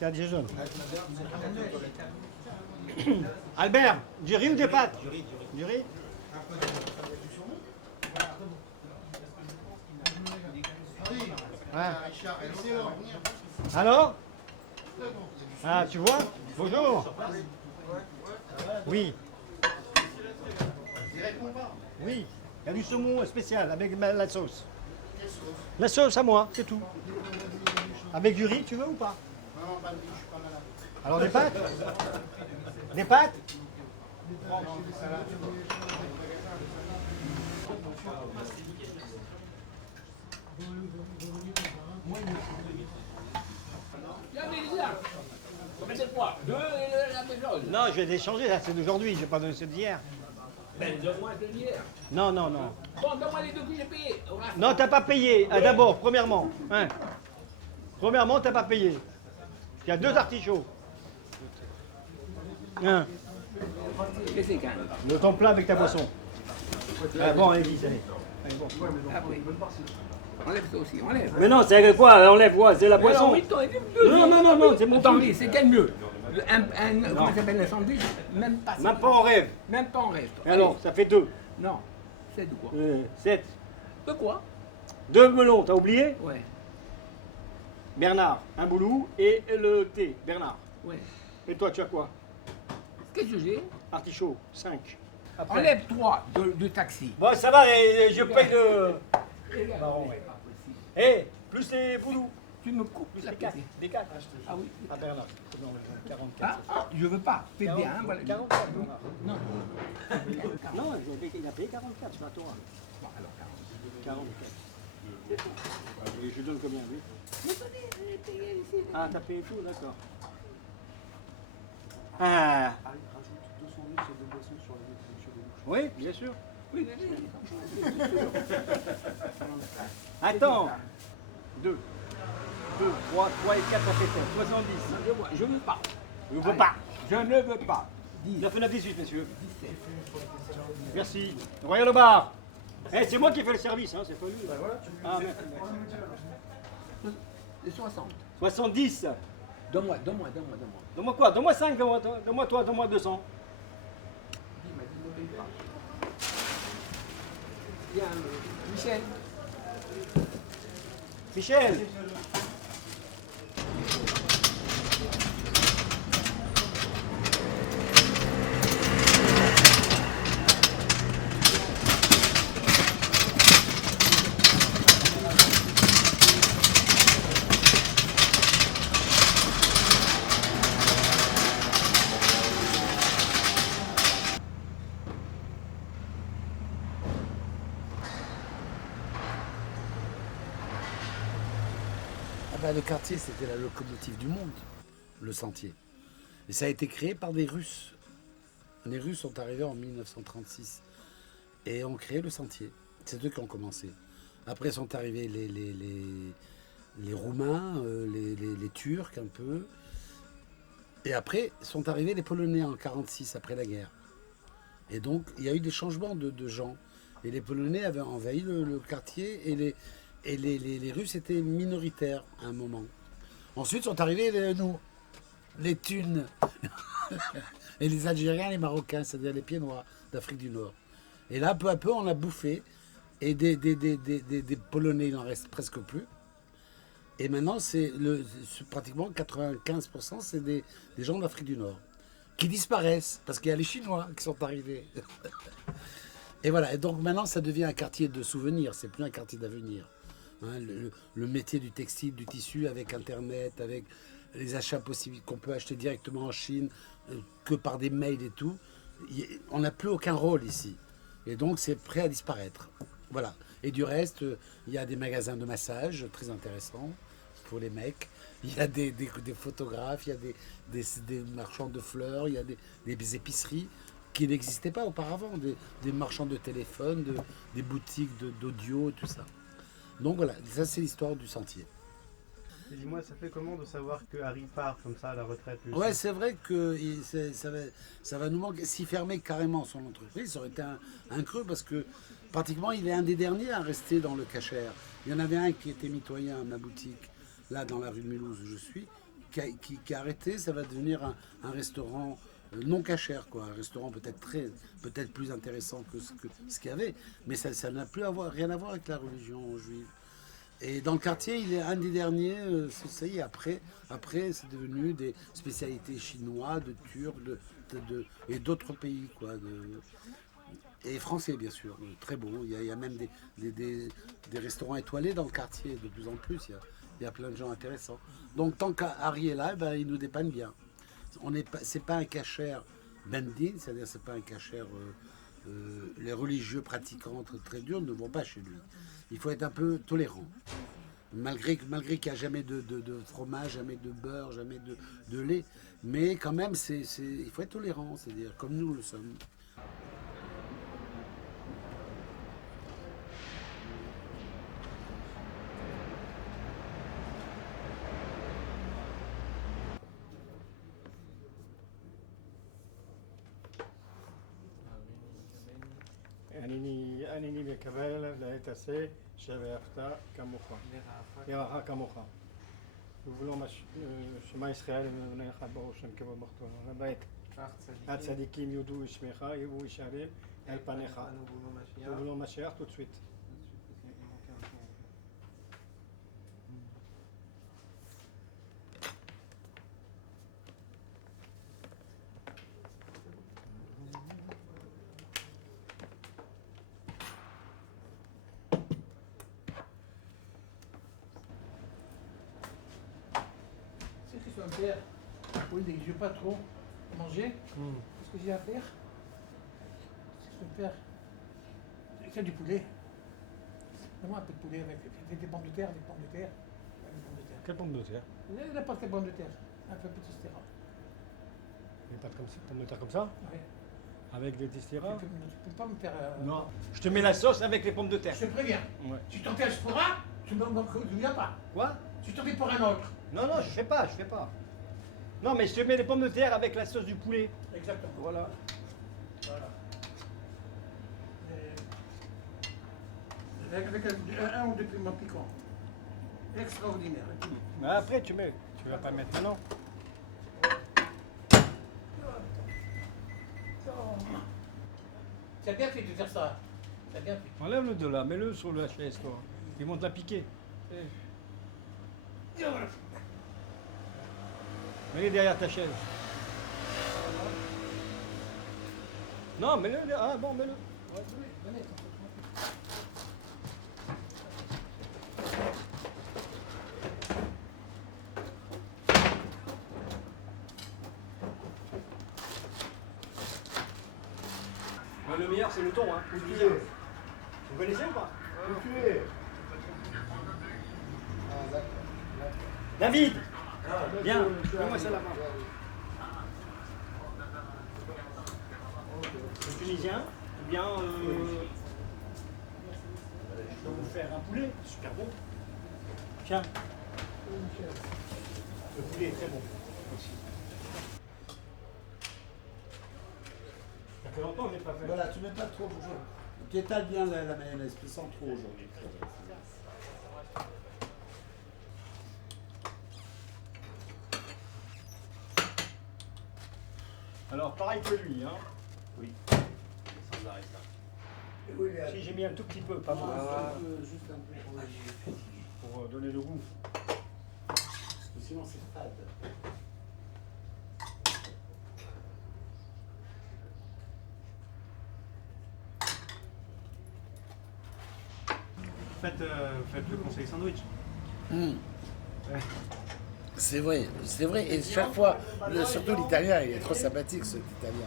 C'est à Jason. Albert, du riz ou des pâtes? Du riz. Ouais. Alors? Ah, tu vois? Bonjour. Oui. Oui. Il y a du saumon spécial avec la sauce. La sauce à moi, c'est tout. Avec du riz, tu veux ou pas? Non, pas de riz, je suis pas malade. Alors des pâtes? Des pâtes? Non, je vais les changer, là, c'est d'aujourd'hui, je vais pas donner ceux d'hier. Ben, donne-moi ceux d'hier. Non, non, non. Bon, donne-moi les deux que j'ai payés. Non, t'as pas payé. Ah, d'abord, premièrement. Hein. Premièrement, t'as pas payé. Il y a 2 artichauts. Hein. Qu'est-ce que c'est quand même? Le ton plat avec ta boisson. Ah, bon, allez, vite, allez. Ah oui. Enlève ça aussi, enlève. Mais non, c'est quoi? Enlève quoi? C'est la Alors, boisson. oui, toi, deux. Non, non, non, non, c'est mon Attends, truc. oui, c'est quel mieux? Comment ça s'appelle le sandwich? Même pas ça. Même pas en rêve. Même pas en reste. Et alors, ça fait 2. Non. C'est de quoi? 7. De quoi? 2 melons, t'as oublié? Ouais. Bernard, un boulot et le thé. Bernard. Ouais. Et toi, tu as quoi? Qu'est-ce que j'ai? Artichaut, 5. Enlève 3 de taxi. Bon, ça va, je paye le. Baron, ouais. Eh, plus les boulous. Tu me coupes la Des 4. tête. Des 4. Ah oui. Ah, Bernard. Non, 44. Je veux pas. Fais bien, hein, voilà. 44. Non. Non, il a payé 44 sur la Torah. Bon, alors 44. Et je donne combien, lui? Mais attendez, j'ai payé ici. Ah, t'as payé tout, d'accord. Ah. Oui, bien sûr. Oui, Attends. 2. 2, 3, 3 et 4, ça fait 7. 70. Je veux pas. Je ne veux pas. Je ne veux pas. 9, 9, 18, messieurs. 17. Merci. Royal au bar. Eh, c'est moi qui fais le service, hein, c'est pas lui. Ah, merde. Les 60. 70. Donne-moi. Donne-moi quoi? Donne-moi 5, donne-moi toi, donne-moi 200. Bien, Michel. Michel. Le quartier, c'était la locomotive du monde, le sentier. Et ça a été créé par des Russes. Les Russes sont arrivés en 1936 et ont créé le sentier. C'est eux qui ont commencé. Après sont arrivés les Roumains, les Turcs un peu. Et après sont arrivés les Polonais en 1946, après la guerre. Et donc, il y a eu des changements de gens. Et les Polonais avaient envahi le quartier et les Russes étaient minoritaires à un moment. Ensuite sont arrivés nous, les Thunes, et les Algériens, les Marocains, c'est-à-dire les pieds noirs d'Afrique du Nord. Et là, peu à peu, on a bouffé. Et des Polonais, il n'en reste presque plus. Et maintenant, c'est pratiquement 95%, c'est des gens d'Afrique du Nord qui disparaissent parce qu'il y a les Chinois qui sont arrivés. Et voilà. Et donc maintenant, ça devient un quartier de souvenirs. C'est plus un quartier d'avenir. Hein, le métier du textile, du tissu, avec Internet, avec les achats possibles qu'on peut acheter directement en Chine, que par des mails et tout, on n'a plus aucun rôle ici. Et donc c'est prêt à disparaître. Voilà. Et du reste, il y a des magasins de massage très intéressants pour les mecs. Il y a des photographes, il y a des marchands de fleurs, il y a des épiceries qui n'existaient pas auparavant, des marchands de téléphone, des boutiques d'audio, tout ça. Donc voilà, ça c'est l'histoire du sentier. Et dis-moi, ça fait comment de savoir que Harry part comme ça à la retraite? Ouais, c'est vrai que ça va nous manquer. S'il fermait carrément son entreprise, ça aurait été un creux parce que pratiquement il est un des derniers à rester dans le cachère. Il y en avait un qui était mitoyen à ma boutique, là dans la rue de Mulhouse où je suis. qui a arrêté, ça va devenir un restaurant non cachère, quoi. Un restaurant peut-être plus intéressant que ce qu'il y avait, mais ça n'a plus rien à voir avec la religion juive. Et dans le quartier, il est un des derniers, ça y est, après c'est devenu des spécialités chinois, de turcs, et d'autres pays, quoi. Et français, bien sûr, très bon. Il y a même des restaurants étoilés dans le quartier, de plus en plus. Il y a plein de gens intéressants. Donc, tant qu'Harry est là, ben, il nous dépanne bien. C'est pas un cachère bendin, c'est-à-dire c'est pas un cachère. Les religieux pratiquants très durs ne vont pas chez lui. Il faut être un peu tolérant. Malgré qu'il n'y a jamais de fromage, jamais de beurre, jamais de lait. Mais quand même, il faut être tolérant, c'est-à-dire comme nous le sommes. אני מקבל להתעשה שבאהבת כמוך. יראה כמוך. ובלא שמע ישראל ובני אחד ברוך שם כבמחתון. לבית הצדיקים יודו שמך, יראו ישרים אל פניך. ובלא משיח tout de suite. Son père, oui, il ne veut pas trop manger. Qu'est-ce que j'ai à faire? Son père, c'est du poulet. Donne-moi un peu de poulet avec des pommes de terre, des pommes de terre. Des pommes de terre. Quelle pomme de terre? N'importe quelle pomme de terre. Un peu petit stéra. Des pâtes comme ça, pommes de terre comme ça? Oui. Avec des testera? Tu peux pas me faire. Non. Je te mets la sauce avec les pommes de terre. Je te préviens. Ouais. Si ton père se fera, tu ne viens pas. Quoi? Tu te fais pour un autre. Non, je fais pas. Non, mais je te mets les pommes de terre avec la sauce du poulet. Exactement. Voilà. Avec un ou deux piments piquants. Extraordinaire. Mais après, tu vas pas mettre maintenant. C'est bien fait de faire ça. C'est bien fait. Enlève-le de là, mets-le sur la chaise, toi. Ils vont te la piquer. Mets-le derrière ta chaise. Non, mets-le. Ah bon, mets-le. Le meilleur, c'est le thon, hein. Vous connaissez ou pas? David, viens, fais-moi ça là-bas. Le tunisien, ou bien je peux vous faire un poulet, super bon. Tiens, le poulet est très bon aussi. Ça fait longtemps que je n'ai pas fait. Voilà, tu mets pas trop. Tu étales bien la mayonnaise, puis sans trop aujourd'hui. Alors, pareil que lui, hein. Oui. Si j'ai mis un tout petit peu, pas beaucoup. Juste un peu Pour donner le goût. parce que sinon c'est fade. Faites le conseil sandwich. C'est vrai. Et chaque fois, surtout l'italien, il est trop sympathique cet italien.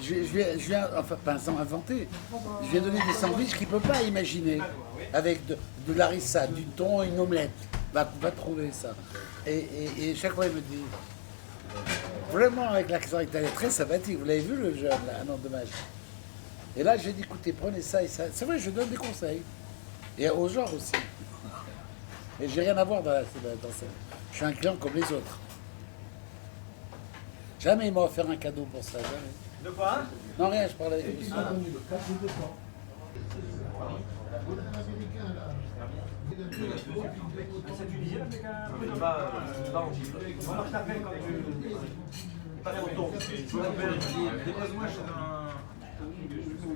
Je viens, enfin pas inventer, je viens donner des sandwichs qu'il ne peut pas imaginer. Avec de l'arissa, du thon, une omelette. Va trouver ça. Et chaque fois il me dit, vraiment avec l'accent italien, très sympathique. Vous l'avez vu le jeune, là, un an de dommage. Et là j'ai dit, écoutez, prenez ça et ça. C'est vrai, je donne des conseils. Et au genre aussi. Et j'ai rien à voir dans ça. Je suis un client comme les autres. Jamais il m'a offert un cadeau pour ça, jamais. De quoi? Non, rien, je parlais. Tunisien avec un peu de pas en gifle. Moi je t'appelle quand tu. Pas trop tôt. Dépose-moi chez un.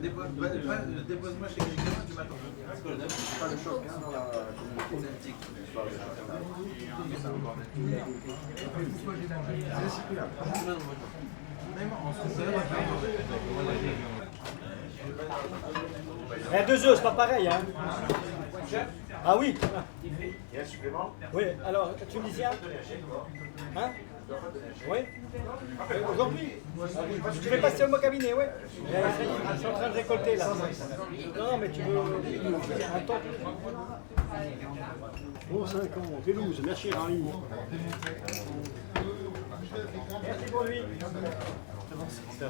Dépose-moi chez quelqu'un, tu m'attends. C'est pas le choc, hein, dans la communauté celtique. Eh, 2 œufs, c'est pas pareil, hein. Ah oui. Il y a un supplément? Oui, alors, tunisien. Hein? Oui. Aujourd'hui. Tu veux passer au mon cabinet, oui. Je suis en train de récolter là. Non, mais tu veux. Attends. Bon, 5 ans, Pélouse, merci Rami. Merci pour lui.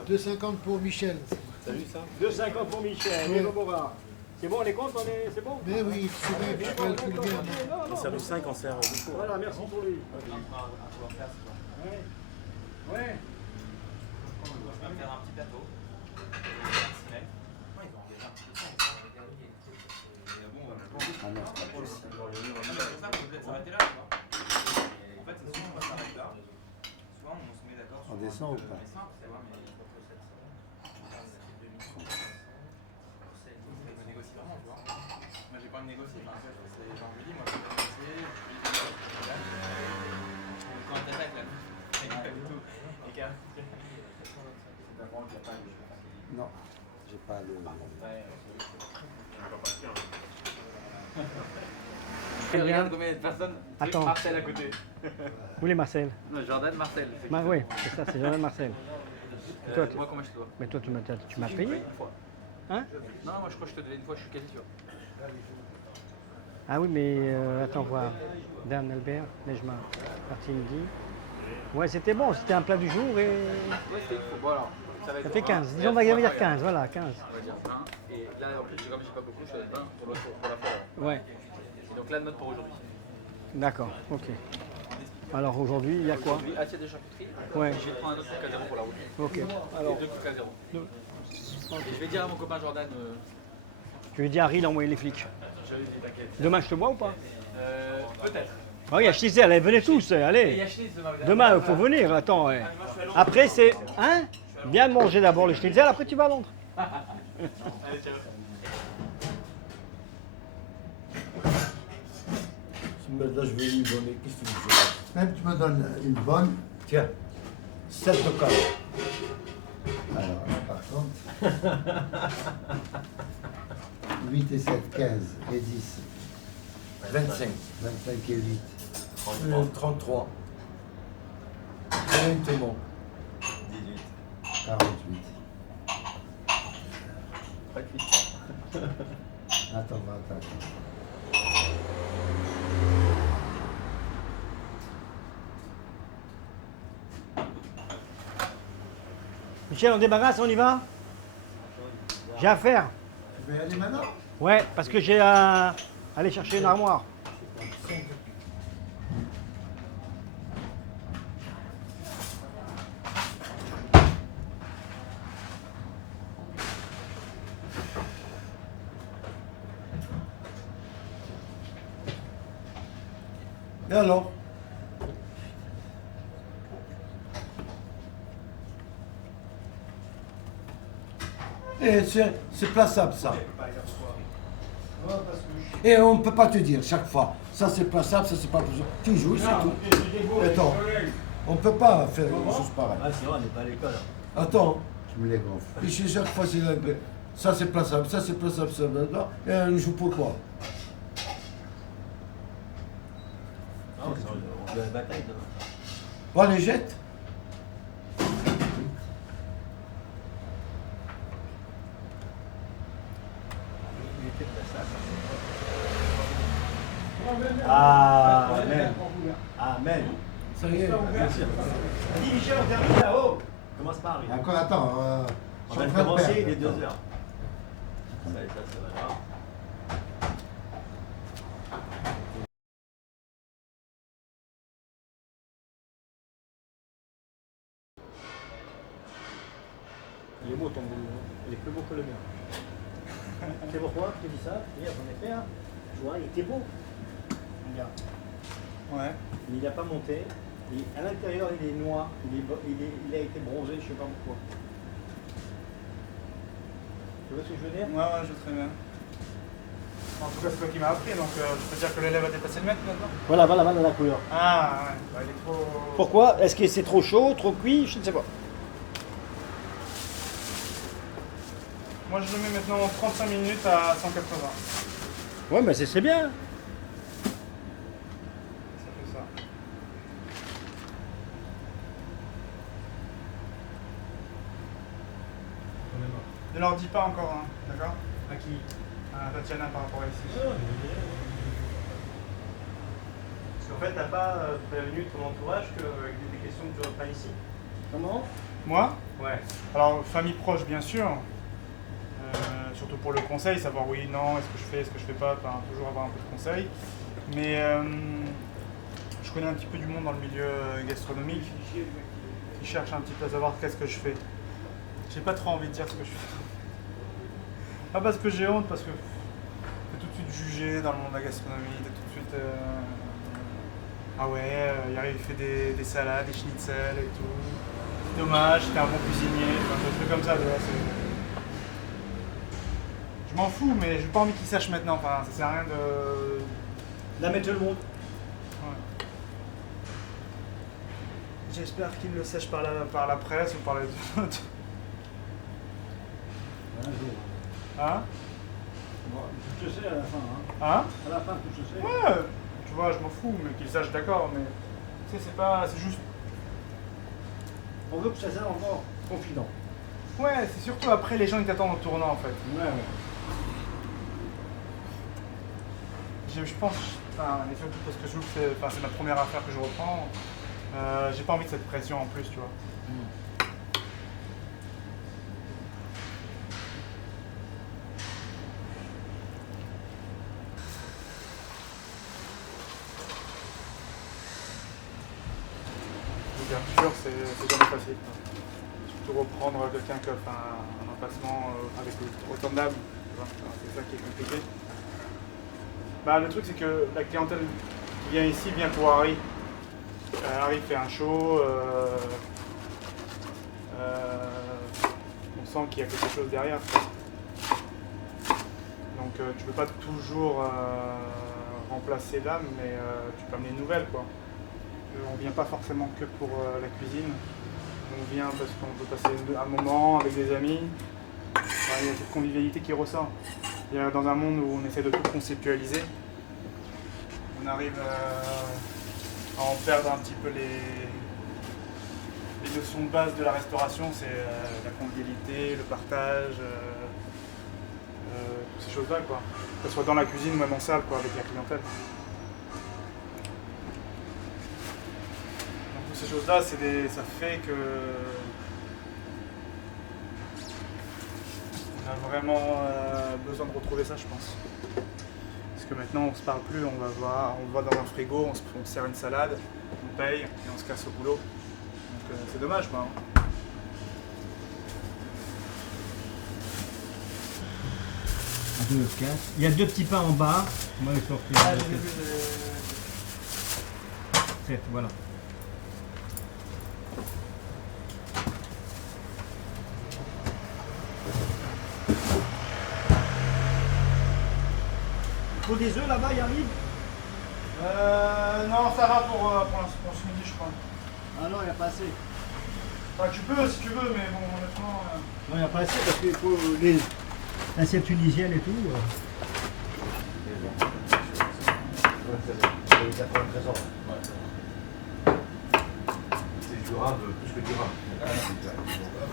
2,50 pour Michel. 2,50 pour Michel. Oui. Et Bobova. C'est bon, les comptes, c'est bon? Mais oui, c'est vrai, je calcule bien. On sert du 5, on sert du four. Voilà, merci pour lui. Ouais. On va faire un petit plateau. On descend ou pas? Moi j'ai pas envie de négocier, enfin, j'ai envie de dire, moi je vais négocier, quand t'attaques là, c'est pas du tout. Non, j'ai pas le. Regarde combien il y a de personnes. Attends. Marcel à côté. Où est Marcel? Non, Jordan, Marcel. Oui, c'est ça, c'est Jordan Marcel. Et toi, Moi, comment je te dois? mais toi, tu m'as payé? Une fois. Hein? Non, moi je crois que je te devais une fois, je suis quasi sûr. Ah oui, mais attends voir. Dan Albert, Nejma, partie midi. Ouais, c'était bon, c'était un plat du jour et. Ouais, c'était une fois. Bon, alors, ça va être. Ça fait un, 15. et Disons, on après, va dire regarde. 15, voilà, 15. On va dire 1. Et là, en plus, comme j'ai pas beaucoup, je vais être 1 pour la fois. Ouais, Et donc là, note pour aujourd'hui. d'accord, ok. Alors aujourd'hui, il y a quoi? Aujourd'hui, assiette de charcuterie. Ouais. Je vais prendre un autre truc à 0 pour la route. Ok. Alors, 2 trucs à 0. Et je vais dire à mon copain Jordan. Tu veux dire à Harry d'envoyer les flics? J'avais dit, t'inquiète. Demain, je te vois ou pas? Peut-être. Ah oui, HTC, allez, venez tous, Et il y allez. a Schnitz demain. Demain, il faut venir, attends. Ouais. Après, c'est. Hein? Viens manger d'abord le schnitzel, après tu vas à Londres. Allez, ciao. Là, je vais lui donner. Qu'est-ce que tu veux? Même tu me donnes une bonne. Tiens, 7 de carreau. Alors, par contre, 8 et 7, 15 et 10. 25. 25 et 8. 33. Honnêtement. 48. Attends, attends. Michel, on débarrasse, on y va? J'ai affaire. Tu veux y aller maintenant? Ouais, parce que j'ai à aller chercher une armoire. Et alors? Et c'est plaçable ça. Et on ne peut pas te dire chaque fois, ça c'est plaçable, ça c'est pas plaçable. Tu joues, c'est tout. Attends, on ne peut pas faire une chose pareille. Ah, sinon, on n'est pas à l'école. Attends, Tu me les gonfles. et chez chaque fois c'est ça c'est plaçable, ça c'est plaçable, ça blablabla. Et on joue pourquoi? Non, on fait la bataille demain. On les jette. Amen. Amen. Ça y est. Dis Michel, on termine là-haut. Commence par lui. Encore, attends. On je va suis en train de commencer, perdre. il est 2 Attends. heures. Ça va. Il est beau ton boulot, il est plus beau que le mien. C'est pourquoi je te dis ça? Hier, j'en ai fait un. Tu vois, il était beau. Ouais. Mais il n'a pas monté. Et à l'intérieur, il est noir. Il a été bronzé, je ne sais pas pourquoi. Tu vois ce que je veux dire? Ouais, je sais très bien. En tout cas, c'est toi qui m'as appris, donc je peux dire que l'élève a dépassé le mètre maintenant. Voilà la couleur. Ah, ouais, bah, il est trop. Pourquoi? Est-ce que c'est trop chaud, trop cuit? Je ne sais pas. Moi, je le mets maintenant 35 minutes à 180. Ouais, mais c'est bien. Ça fait ça. Ne leur dis pas encore, hein, d'accord? À qui? À Tatiana par rapport à ici. Parce qu'en fait, t'as pas prévenu ton entourage avec des questions que tu aurais pas ici. Comment? Moi? Ouais. Alors, famille proche, bien sûr. Surtout pour le conseil, savoir oui, non, est-ce que je fais, est-ce que je fais pas, enfin, toujours avoir un peu de conseils. Mais je connais un petit peu du monde dans le milieu gastronomique qui cherche un petit peu à savoir qu'est-ce que je fais. J'ai pas trop envie de dire ce que je fais. Pas parce que j'ai honte, parce que t'es tout de suite jugé dans le monde de la gastronomie, t'es tout de suite ah ouais, il arrive, il fait des salades, des schnitzels et tout. C'est dommage, t'es un bon cuisinier, enfin, des trucs comme ça, tu vois, je m'en fous, mais j'ai pas envie qu'ils sachent maintenant, enfin, ça sert à rien de... La mettre tout le monde. Ouais. J'espère qu'ils le sachent par la presse ou par les autres. Un jour. Hein? Bon, tout se sait à la fin. Hein? À la fin, tout se sait. Ouais, tu vois, je m'en fous, mais qu'ils sachent, d'accord, mais tu sais, c'est pas, c'est juste... On veut que ça soit encore confident. Ouais, c'est surtout après les gens ils t'attendent au tournant en fait. Ouais. Je pense, enfin, et surtout parce que je trouve que c'est ma première affaire que je reprends, j'ai pas envie de cette pression en plus, tu vois. L'ouverture, c'est jamais facile. Surtout reprendre quelqu'un qui offre un emplacement avec autant d'âme, c'est ça qui est compliqué. Bah, le truc, c'est que la clientèle qui vient ici vient pour Harry. Harry fait un show, on sent qu'il y a quelque chose derrière. Donc tu peux pas toujours remplacer l'âme, mais tu peux amener une nouvelle, quoi. On vient pas forcément que pour la cuisine, on vient parce qu'on peut passer un moment avec des amis. Enfin, il y a cette convivialité qui ressort. Il y a, dans un monde où on essaie de tout conceptualiser, on arrive à en perdre un petit peu les notions de base de la restauration, c'est la convivialité, le partage, toutes ces choses-là, quoi. Que ce soit dans la cuisine ou même en salle, quoi, avec la clientèle. Donc toutes ces choses-là, ça fait que on a vraiment besoin de retrouver ça, je pense. Parce que maintenant, on se parle plus, on va dans un frigo, on se sert une salade, on paye et on se casse au boulot. Donc c'est dommage, quoi. Deux, 4. Il y a deux petits pains en bas. On va les sortir. Ah, j'ai vu 7, voilà. Faut des œufs là-bas, il arrive? Non, ça va pour ce midi, je crois. Ah non, il n'y a pas assez. Enfin, tu peux si tu veux, mais bon, honnêtement... Non, il n'y a pas assez parce qu'il faut les assiettes tunisiennes et tout. C'est durable, plus que durable.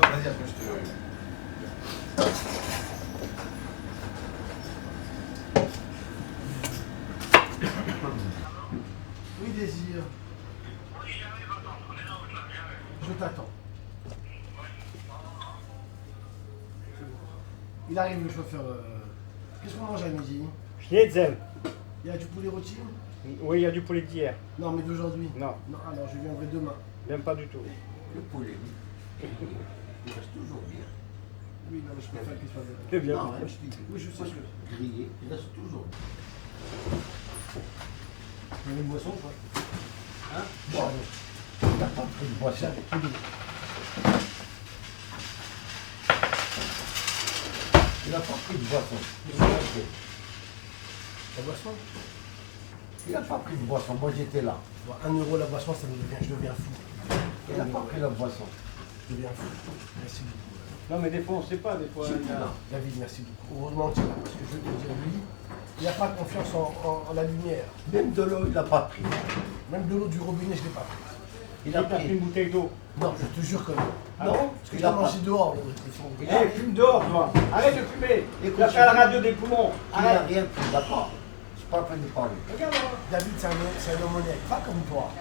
Vas-y, après je te... Oui, Désir. Je t'attends. Il arrive le chauffeur. Qu'est-ce qu'on mange à midi? Schnitzel. Il y a du poulet rôti? Oui, il y a du poulet d'hier. Non, mais d'aujourd'hui. Non, Non, alors je viendrai demain. même pas du tout. Le poulet, il reste toujours bien. Oui, non, mais je préfère qu'il soit bien. C'est bien. Non, je dis, Oui, je sais parce que. que grillé, il reste toujours bien. Il y a une boisson, quoi. Bon. Il n'a pas pris de boisson. Il n'a pas pris de boisson. La boisson? Il n'a pas pris de boisson. Moi, j'étais là. Bon, 1 euro la boisson, ça me devient, je deviens fou. Il n'a pas pris la boisson. Je deviens fou. Merci beaucoup. Non, mais des fois, on ne sait pas. Des fois, il y a- David, merci beaucoup. Heureusement que tu es là, parce que je vais te dire, lui, il n'a pas confiance en la lumière. Même de l'eau, il n'a pas pris. Même de l'eau du robinet, je ne l'ai pas pris. Il il a a pris pris. une bouteille d'eau. Non, je te jure que non. Ah Non, bon Parce que il je a l'ai pas. mangé dehors, l'autre. Ils sont- Eh, fume dehors, toi. Arrête de fumer. Écoute, Tu vas faire la radio des poumons. Il n'a Arrête. rien pris, d'accord. Je suis pas en train de parler. Regarde-moi. David, c'est un homme honnête, pas comme toi.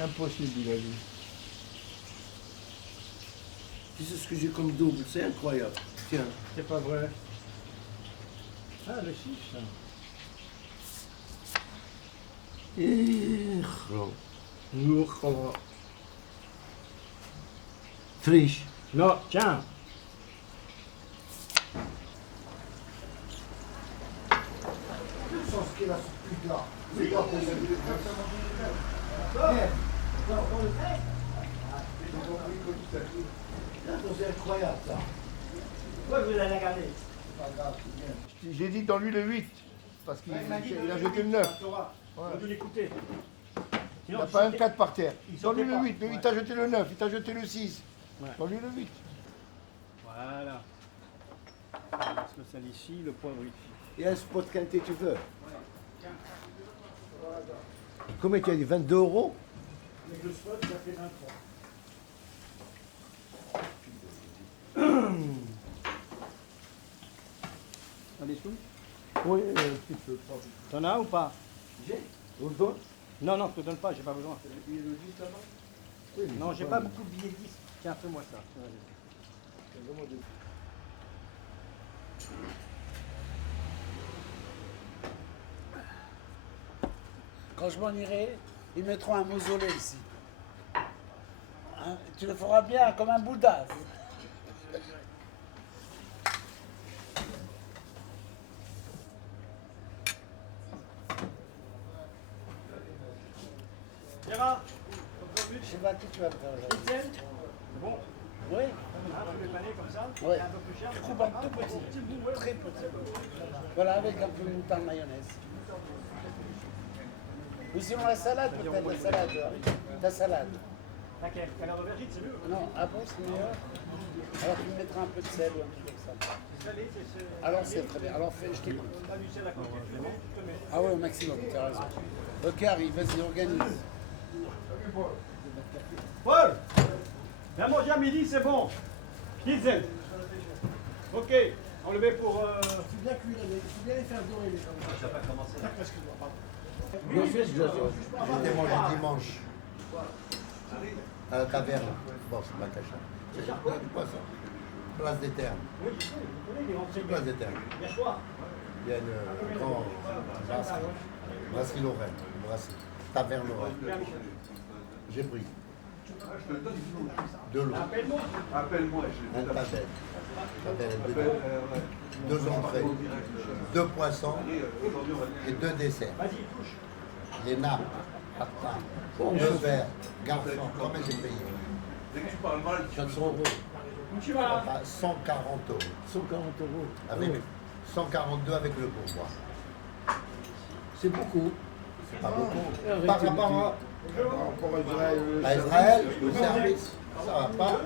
Impossible, il a dit. Tu sais ce que j'ai comme double, c'est incroyable. Tiens. C'est pas vrai. Ah, le 6, ça. Friche. Non, tiens. Quel sens qu'il a ce truc-là? C'est pas possible. C'est incroyable ça. Pourquoi vous allez regarder? J'ai dit dans lui le 8, parce qu'il a jeté le 9. On va l'écouter. Il n'a pas un 4 par terre. il Dans lui sautait le pas. 8, il t'a jeté le 9, il t'a jeté le 6. Ouais. Dans lui le 8. Voilà. On laisse le sel ici, le poivre ici. Il y a un spot qualité tu veux. Combien tu as dit 22 €? Avec le spot, ça fait 23. T'as des sous? Oui, un petit peu. T'en as ou pas? Vous le donne? Non, non, je te donne pas, j'ai pas besoin. Oui, Non, j'ai pas beaucoup de billets de 10. Tiens, fais-moi ça. Quand je m'en irai, ils mettront un mausolée ici. Hein, tu le feras bien, comme un Bouddha. Gérard, Je sais pas qui tu vas le faire aujourd'hui. Etienne, bon, Oui, tu les panais comme ça, oui. c'est un peu plus cher. Je coupe en tout petit, très petit. Voilà, avec un peu de moutarde mayonnaise. Ou sinon la salade peut-être, la salade. La salade. Laquelle? Canard d'aubergine, c'est mieux. Non, ah bon, c'est meilleur. Alors tu me mettras un peu de sel ou un truc comme ça. Salé, c'est... Alors c'est très bien. Alors fais, je t'écoute. Pas du sel à côté, tu le mets, tu te mets. Ah ouais, au maximum, tu as raison. Ok, arrive, vas-y, organise. Paul, viens manger à midi, c'est bon. Schnitzel. Ok, on le met pour... Tu bien cuire, il faut bien les faire dorer les gens. Ça n'a pas commencé. Excuse-moi, pardon. J'étais mangé dimanche. À la taverne. Bon, c'est pas cacha. C'est du poisson. Place des Terres. Oui, je sais, je connais les renseignements. Place des Terres. Hier soir. Il y a une grande brasserie. Brasserie Lorraine. Brasserie. Taverne Lorraine. J'ai pris. De l'eau. Appelle-moi. Un tabelle. Deux entrées. Deux poissons. Et deux desserts. Vas-y, touche. Les nappes. Attends. Deux verres. Garçon. Combien j'ai payé? 400 €. Où tu vas là? Enfin, 140 €. 140 €. Avec 142 avec le pourboire. C'est beaucoup. Pas beaucoup. Arrêtez Par de rapport Encore Israël. à Israël, le service, ça va pas.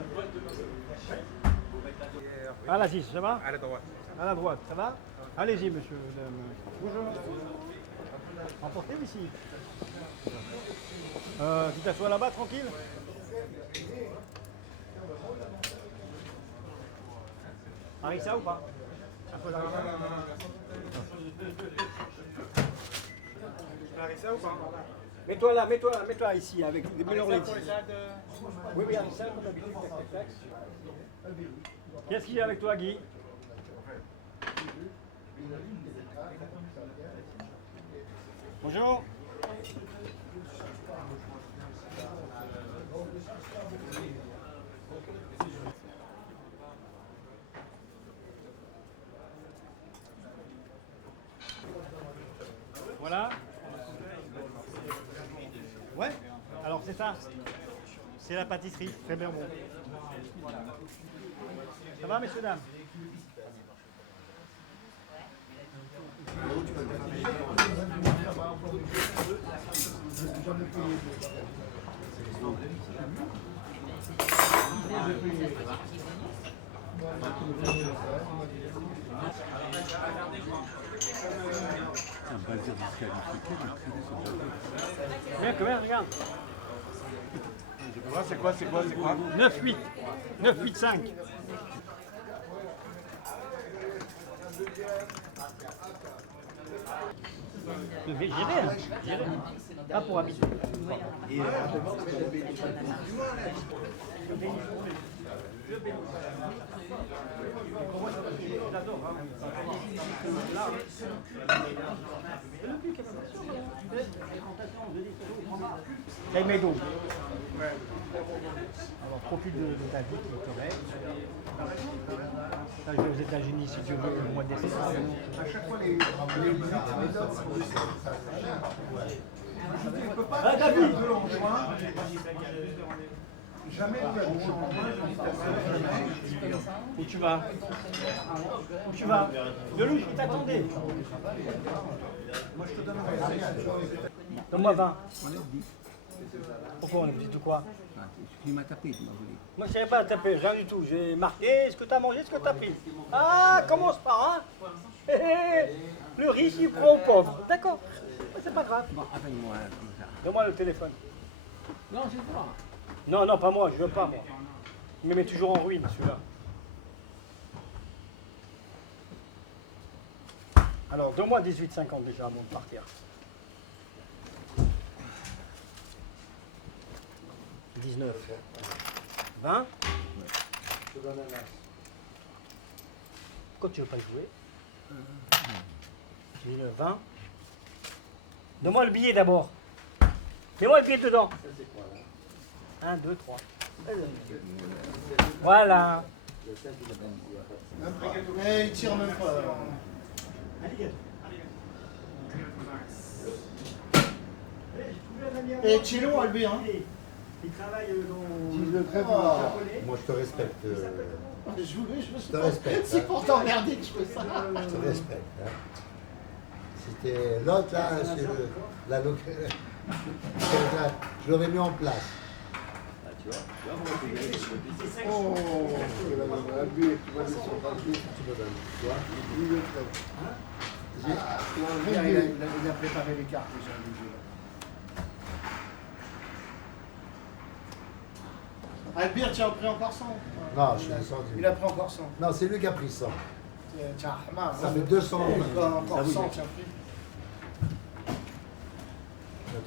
À la 6, ça va? À la droite. À la droite, ça va? Allez-y, monsieur, madame. Bonjour. Emportez ici. Tu t'assois là-bas, tranquille? Harissa ou pas? Un peu d'harissa? Larissa ou pas? Mets-toi là, mets-toi ici avec des melons laitiers. Oui, oui, harissa, comme d'habitude, tac, tac, tac. Qu'est-ce qu'il y a avec toi, Guy? Bonjour. Voilà. Ouais, alors c'est ça. C'est la pâtisserie, très bien bon. Ça va, messieurs, dames? Viens, combien, regarde. C'est quoi 9-8. 9-8-5. J'irai, hein. J'irai. Pas pour habitude. T'as aimé donc. Alors profite de ta vie qui est correcte. Là, je vais aux États-Unis si tu veux au mois de décembre. À chaque fois, les méthodes sont Ah, David! jamais Où tu vas? Où tu vas? Delouche, il t'attendait. Moi, je te donne Donne-moi 20. Pourquoi on est petit ou quoi? Tu m'as tapé, tu m'as volé. Moi, je ne savais pas taper, rien du tout. J'ai marqué ce que tu as mangé, ce que tu as pris. Ah, commence par, hein? Hé, hé, le riche, il prend au pauvre. D'accord, c'est pas grave. Bon, appelle-moi comme ça. Donne-moi le téléphone. Non, c'est toi. Non, non, pas moi, je veux pas, moi. Il me met toujours en ruine, celui-là. Alors, donne-moi 18,50 déjà avant de partir. 19. 20. Pourquoi tu veux pas jouer? 19, 20. Donne-moi le billet d'abord. Mets-moi le billet dedans. 1, 2, 3. Voilà. Eh, il tire même pas. Et Chilo, Albi, hein? Il travaille dans... Moi, je te respecte. Je te respecte. C'est pour t'emmerder que je fais ça. Je te respecte. Hein. C'était l'autre, là, c'est la locale. Je l'aurais mis en place. Oh, Albi, tu vas sur son papier. Tu me donnes. Tu vois? Il a préparé les cartes déjà. Albert, tu as pris encore 100? Non, je suis descendu. Il a pris encore 100. Non, c'est lui qui a pris 100. Tiens, Ça fait 200. Encore 100, tu as pris.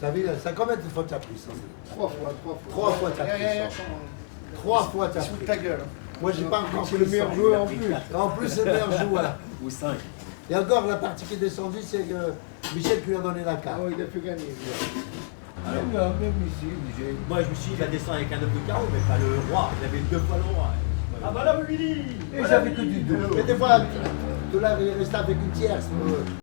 T'as vu, ça combien de fois tu as pris 100? 3 fois. 3 fois tu as pris 100. 3 fois tu as Sous pris. ta gueule. Moi, j'ai pas encore C'est pris le meilleur 100. joueur en plus. En plus, c'est le meilleur joueur. Ou 5. Et encore, la partie qui est descendue, c'est que Michel qui lui a donné la carte. Ah oui, il a pu gagner. Même ici, moi je me suis dit, il va descendre avec un œuf de carreau, mais pas le roi. Il avait 2 fois le roi. Ah bah là, Willy! Et j'avais que du 2. Mais des fois, tout là, il restait avec une tierce.